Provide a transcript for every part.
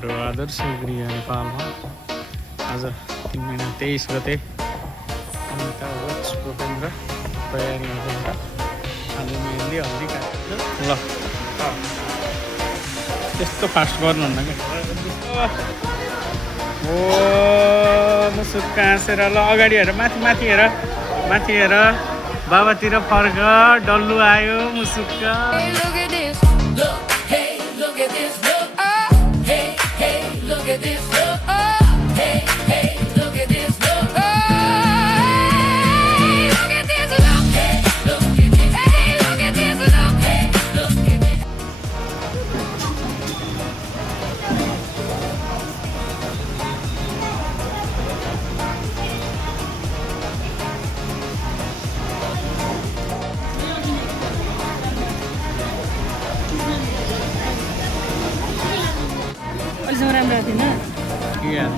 हाम्रो आदर्श गृह नेपालमा आज 3 महिना 23 गते अमिताभ वच भूपेन्द्र तयारी हुँदैछ। आज मेहन्दी हल्दी काट्छ। ल त्यस्तो फास्ट गर्नुहुन्न क्या। ओ मुसुक हाँसेर ल अगाडि हेर, माथि हेर, माथि हेर, बाबातिर फर्क, डल्लु आयो मुसुक्क। राम्रो थिएन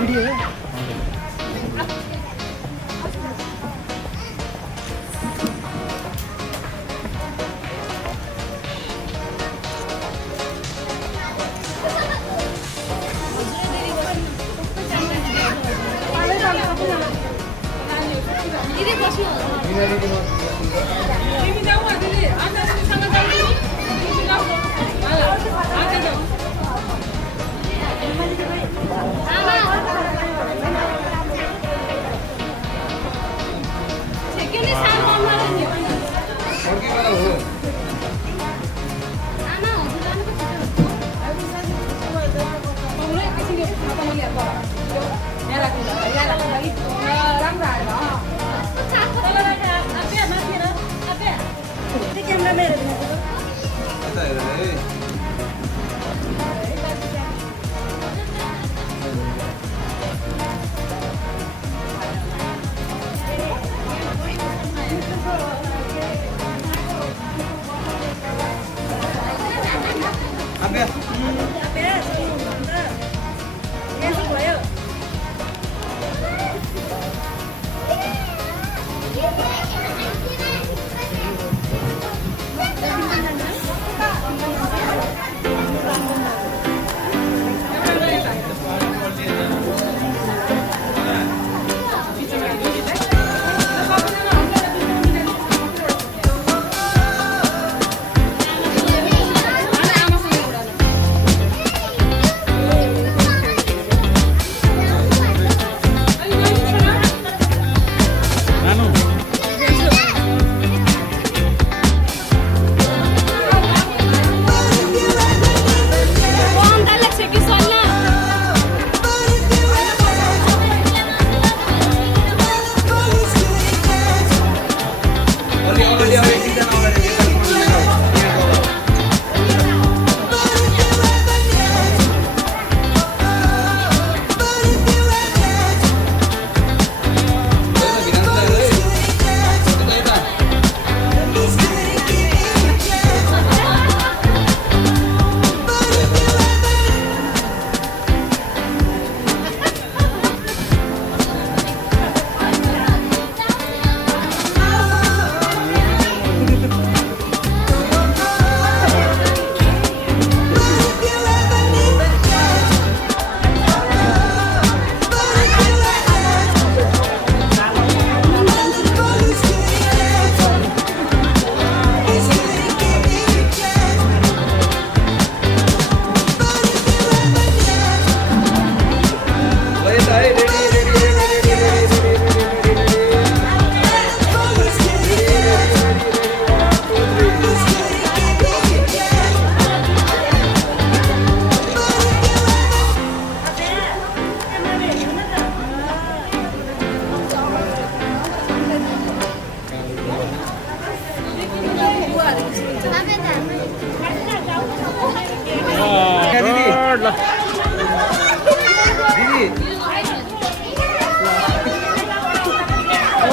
भिडियो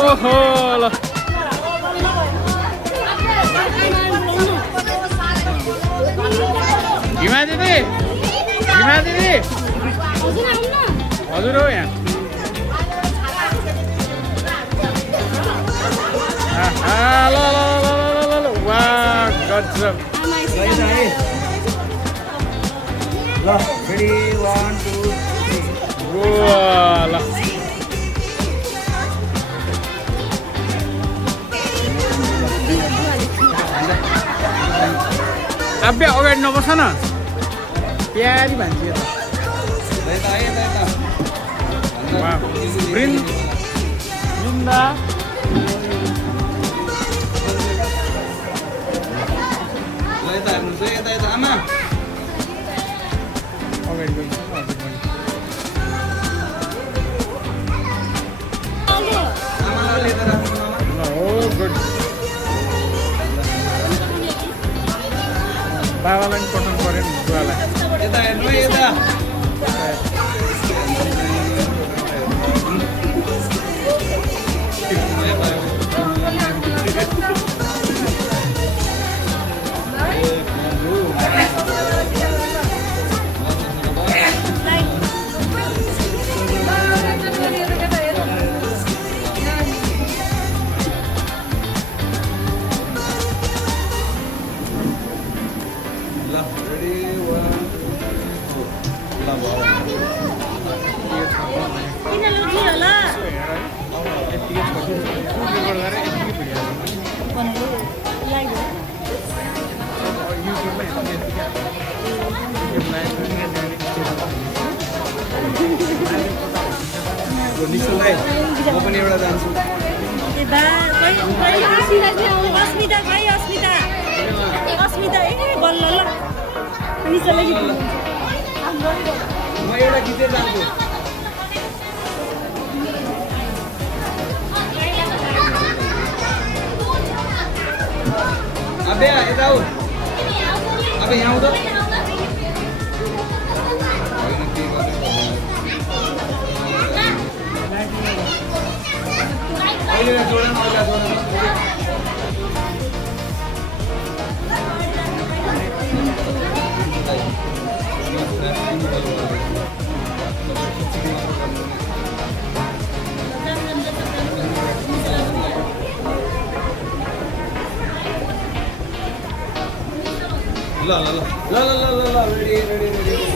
ओहो ल हिमा दिदी हजुर हो यहाँ ल ल ल ल ल ल वाह गजब ल रेडी 1 2 3 ल काव्य अगाडि नबस न प्यारी भान्सी यता यता बृन्दा ल यता हेर्नुहोस् है यता यता आमा अगाडि गइन्छ हजुर पनि आमालाई यता राख्नु आमा ल हो गुड बाबालाई पनि पठाउनु पऱ्यो नि बुवालाई यता हेर्नु है यता ल रेडी 1 2 ल भयो किन लुटी होला यत्तिकै छोड्छु रेकर्ड गरेर यत्तिकै भिडियो लाइभ युट्युबमा हेर्नु निश्चललाई म पनि एउटा जान्छु अस्मिता खै अस्मिता अस्मिता ए बल्ल ल निसले म एउटा गीतै जान्छु अबे यता आऊ अबे यहाँ आऊ त अहिले जोडन अहिले जोडन ल ल ल ल ल ल ल रेडी रेडी रेडी रेडी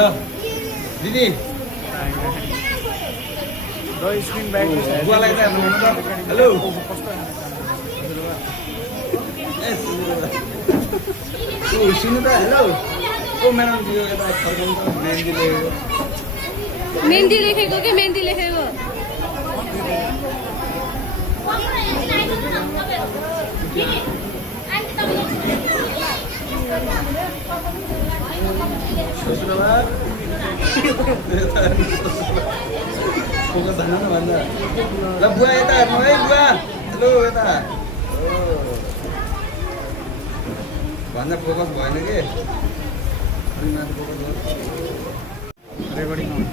ल दिदी बुवालाई त हेलो सुन्नु त हेलो ओ म्याडम यो यता फर्काउनु त मेहन्दी लेखेको मेहन्दी लेखेको कि मेहन्दी लेखेको फोकस धन्न न भन्दा ल बुवा यता हेर्नु है बुवा हेलो यता भन्दा फोकस भएन कि अनि माथि फोकस रेकर्डिङ आउँछ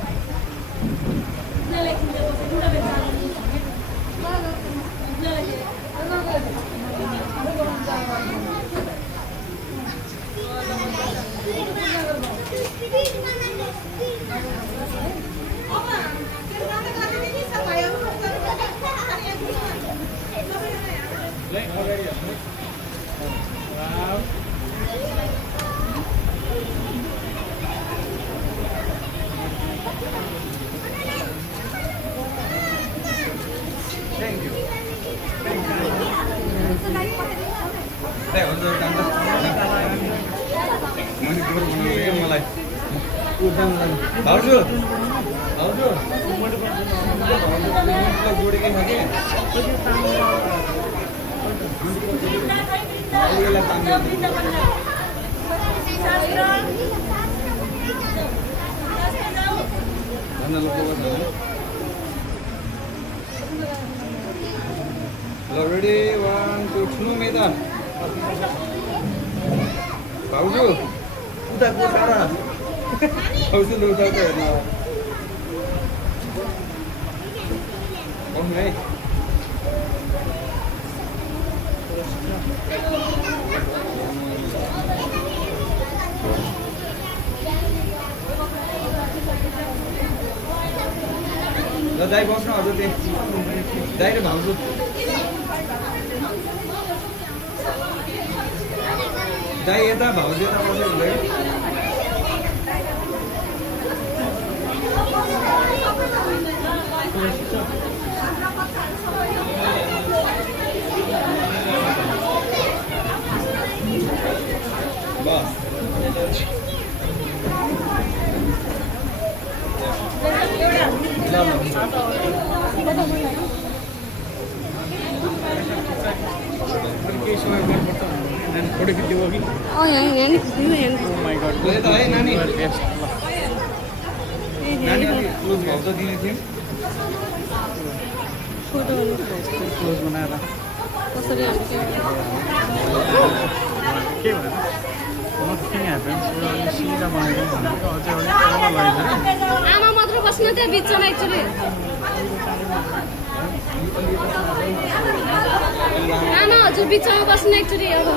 भाउजू भाउजू जोडेकै छ कि रेडी 1 2 छुनु मेदा भाउजू उता कोटार भाउजू लु उता हेर्न है ल दाइ बस्नु हजुर त्यही दाइ र भाउजू दाइ यता भाउजू यता बस्नु हुँदैन बस केही समय गर्नुपर्छ नानी फोटो खिच्दियो कि ओ माई गड ल यता है नानी बेस्ट नानी अलि क्लोज भाउ त दिने थियौँ क्लोज बनाएर के भयो नथिङ ह्यापन्स सिधा बनाएको भनेको अझै अलिक लगाइदिएर आमा मात्र बस्न त्यहाँ बिचमा एक्चुअली आमा हजुर बिचमा बस्न एक्चुअली अब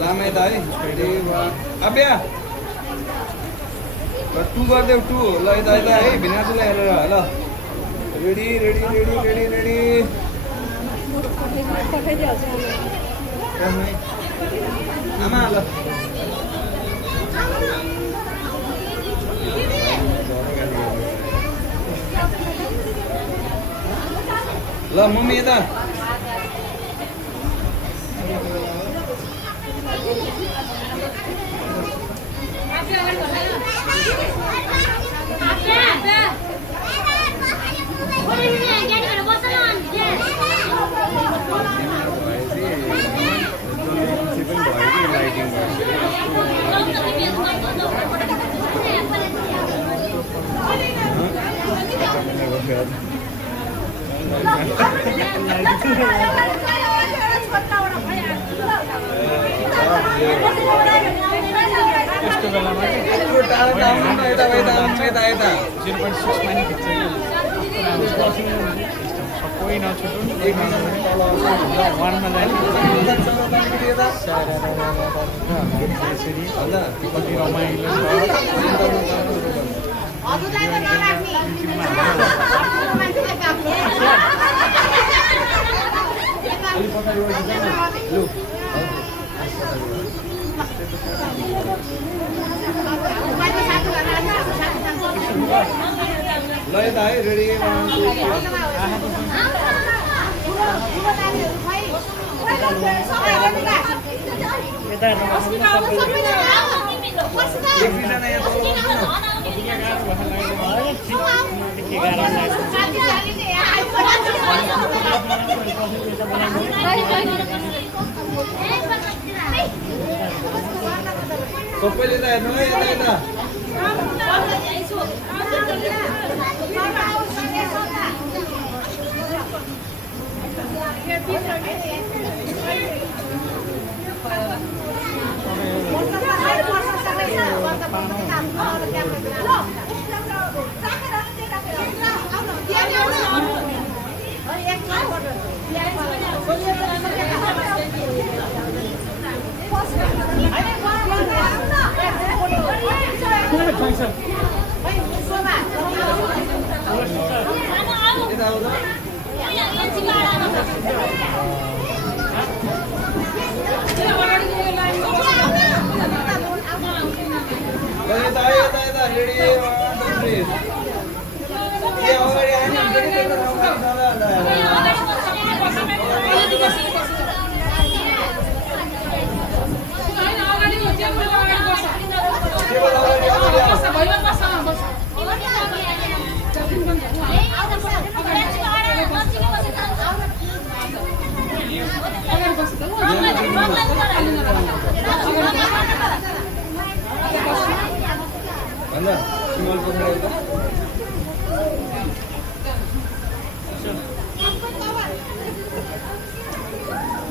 लामा यता है अब्या टु गरिदेऊ टु ल यता यता है भिनाजुलाई हेरेर ल ready ready ready ready ready आमा ल ल मम्मी यता त्यस्तो बेलामा यता यता 0.6 मा नि खिच्छ कि सबै नछुटु एक वानमा जाने यसरी कति रमाइलो ल यता है रेडी 1 2 एकजना यहाँ सबैले त हेर्नु है यता यता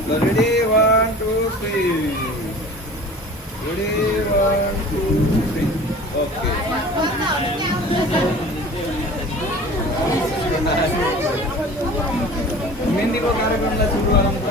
Ready, 1, 2, 3. Ready, 1, 2, 3. Okay. मेहंदीको कार्यक्रमलाई सुरु गरौँ त।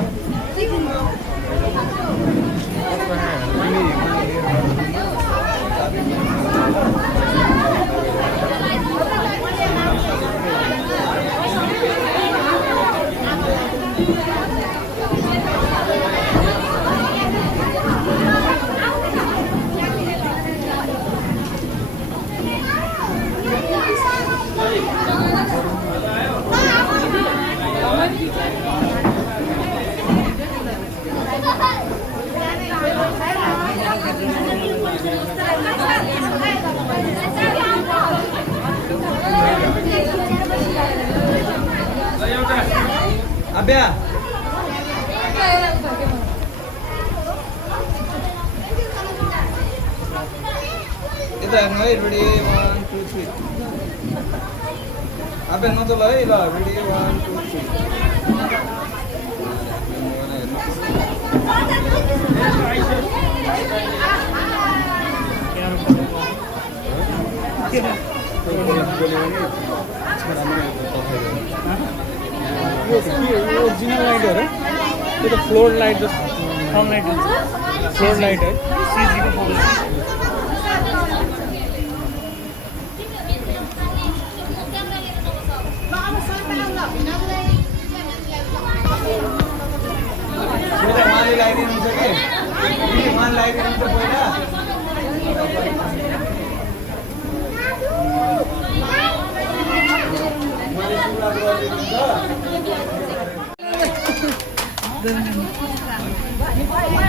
Abia. Kita mulai ready 1 2 3. Abia nonton lagi lah ready 1 2 3. यो ओरिजिनल लाइट हो र त्यो त फ्लोर लाइट जस्तो फ्रन्ट लाइट हुन्छ फ्लोर लाइट है सिजीको floor light Mali lagi ni macam ni. Mali lagi ni macam mana? Mali sudah berada di sana.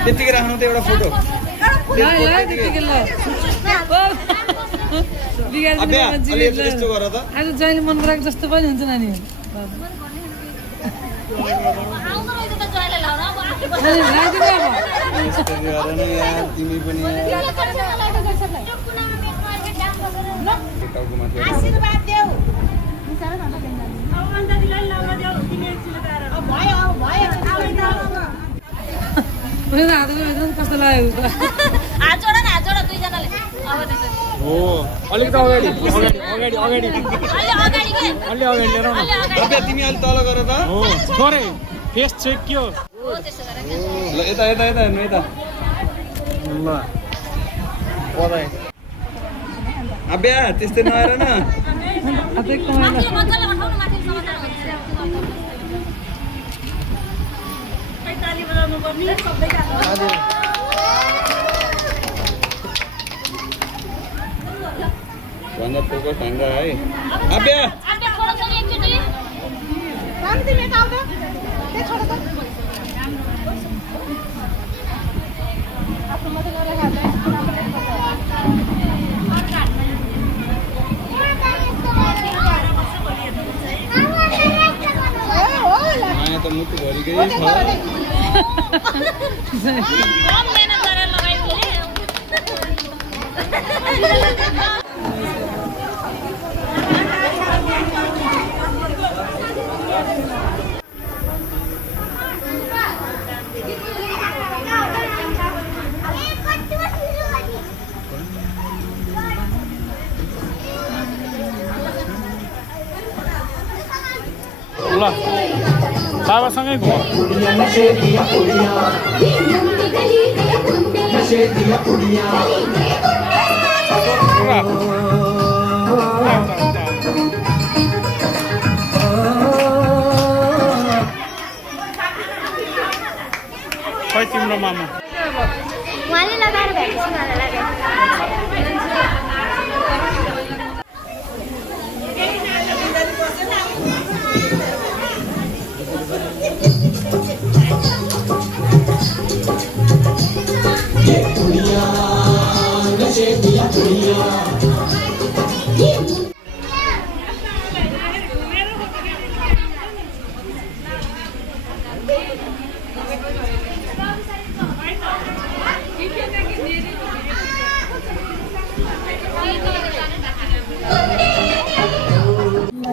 Detik rahan tu ada foto. Abia, alih itu kau rasa? आज जहिले मन पराएको जस्तो पनि हुन्छ नानी Ini punya. आशीर्वाद देऊ कस्तो लाग्यो हात जोड न हात जोड दुईजनाले अब त्यसो हो अलिकति अगाडि अगाडि अगाडि अलि अगाडि के अलि अगाडि लिएर आउनु Abia, तिमी अलि तल गर त. हो थोरै फेस चेक के हो हो त्यसो गरेर ल यता यता यता हेर्नु यता. ल बधाई Abia, त्यस्तै नआएर न. माथि मजाले उठाउनु माथि समाचार हुन्छ खै ताली बजाउनु पर्ने सबै भन्दा फोकस हान्छ है. Abia, आटे छोडो त एकचोटी काम तिमी त आउँदा के छोड त आफ्नो मात्रै गरेर माया त मुटु भरिकै छ. कम मेहनत गरेर लगाइदिए बाबासँगै घुम खै तिम्रो मामा उहाँले लगाएर भएको छ मलाई लाग्यो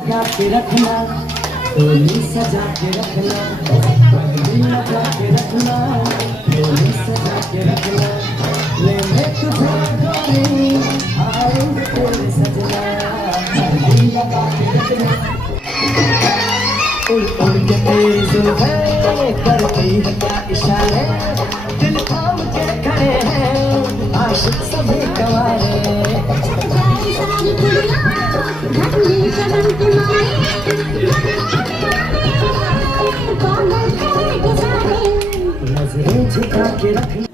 लगा के रखना डोली सजा के रखना पगड़ी लगा के रखना डोली सजा के रखना ले मैं तुझे गोरी आऊंगे तेरे सजना पगड़ी लगा के रखना उड़ उड़ के तेज है करती है क्या इशारे दिल थाम के खड़े हैं आशिक सभी गवारे नजरें झुका के रखना